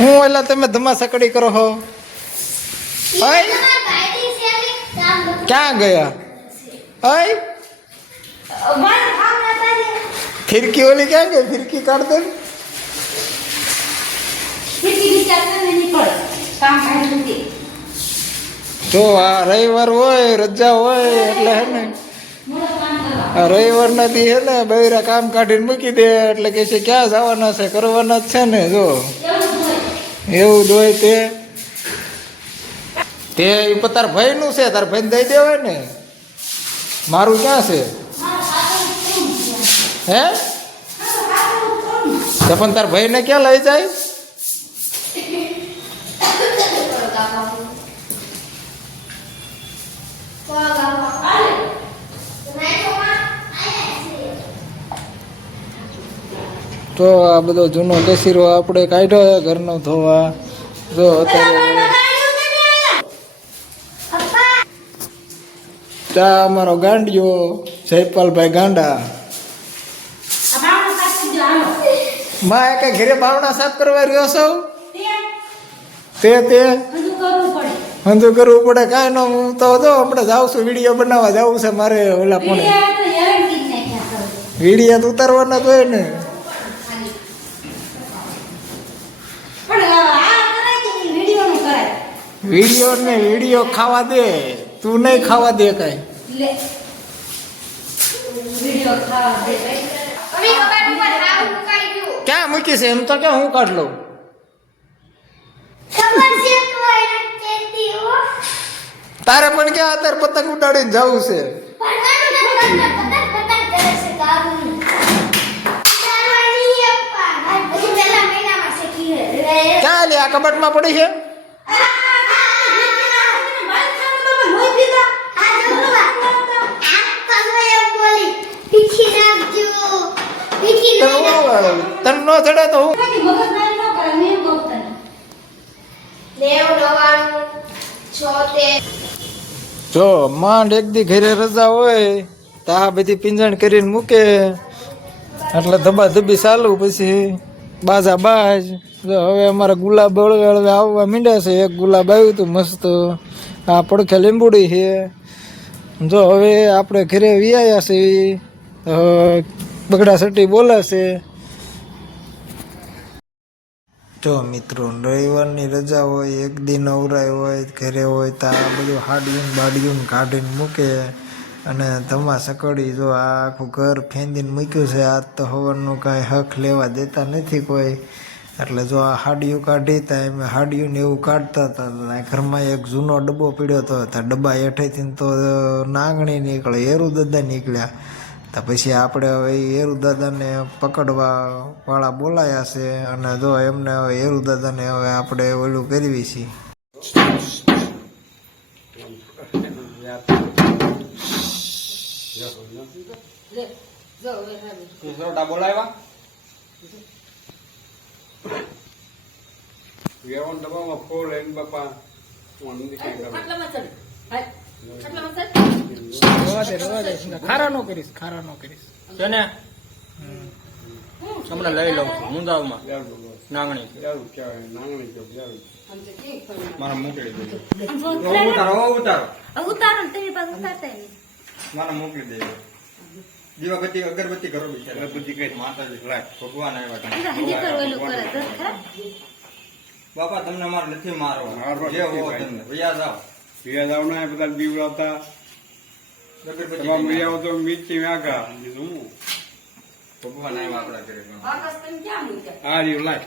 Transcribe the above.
હું એલા તમે ધમાસકડી કરો હો? ક્યાં ગયા? ફિરકી ઓલી ક્યાં ગઈ? ફિરકી કાઢ દે. જો આ રવિવાર હોય, રજા હોય એટલે હે ને આ રવિવાર નથી હે ને બૈરા કામ કાઢીને મૂકી દે એટલે કે છે ક્યાં જવાના છે, કરવાના જ છે ને. જો એવું જ હોય તે તાર ભાઈ નું છે, તાર ભાઈ દઈ દેવાય ને. મારું ક્યાં છે હે? તો પણ તાર ભાઈ ને ક્યાં લઈ જાય? તો આ બધો જૂનો કસીરો આપણે કાઢ્યો ઘરનો ધોવા. જો અત્યારે ચા અમારો ગાંડિયો જયપાલભાઈ ગાંડા માં એક ઘરે બાવણા સાફ કરવા રહ્યો છો તે હંધુ કરવું પડે. કાંઈ ન હું તો જો હમણાં જાઉં છું, વિડીયો બનાવવા જવું છે મારે. ઓલા પણ વિડીયો તો ઉતારવાના તો હોય ને. વિડીયો ને વિડીયો ખાવા દે, તું નહીં ખાવા દે કઈ. ક્યાં મૂકી છે એમ તો ક્યાં હું કાઢ લઉં? તારે પણ ક્યાં અત્યારે પતંગ ઉડાડીને જવું છે? ક્યાં લે? આ કબાટમાં પડી છે. તન નો ચડે તો હું જો માંડ એક દી ઘરે રજા હોય તો આ બધી પિંજણ કરીને મૂકે એટલે ધબાધબી ચાલુ. પછી બાજા બાજ. જો હવે અમારા ગુલાબ હળવે આવવા માંડ્યા છે. એક ગુલાબ આવ્યું હતું મસ્ત, આ પડખે લીંબુડી છે. જો હવે આપણે ઘરે વિયાયા છે, બગડા સટી બોલાશે. જો મિત્રો રવિવારની રજા હોય, એક દી નવરાય હોય, ઘરે હોય તો આ બધું હાડિયું બાડિયું કાઢીને મૂકે અને ધમાસકડી. જો આ આખું ઘર ફેંદીને મૂક્યું છે. આજ તો હવનનું કાંઈ હક લેવા દેતા નથી કોઈ. એટલે જો આ હાડિયું કાઢી તા એમ હાડિયું ને એવું કાઢતા હતા. ઘરમાં એક જૂનો ડબ્બો પીડ્યો હતો, ડબ્બા હેઠેથી તો નાંગણી નીકળે, હેરુ દાદા નીકળ્યા. તો પછી આપણે હવે હેરુ દાદાને પકડવા વાળા બોલાયા છે અને જો એમને હવે હેરુ દાદાને હવે આપણે ઓલું કરવી છીએ. ખારા નો કરીશ છે ને હમણાં લઈ લઉં છું મુંદાવમાં નાંગણી મારા મોકલી દેજો. ઉતારો મારા મોકલી દેજો. દીવાબત્તી અગરબત્તી કરો બી અગરબત્તી કઈ માતાજી લાય ભગવાન આવ્યા. બાપા તમને મારે નથી મારવા, જે હોવો તમને ભૈયા જાઓ ના બધા દીવડાવતા તમામ ભૈયાઓ તો મીચી વાગા બીજું ભગવાન આવ્યા આપણા ઘરે. આ રહ્યું લાય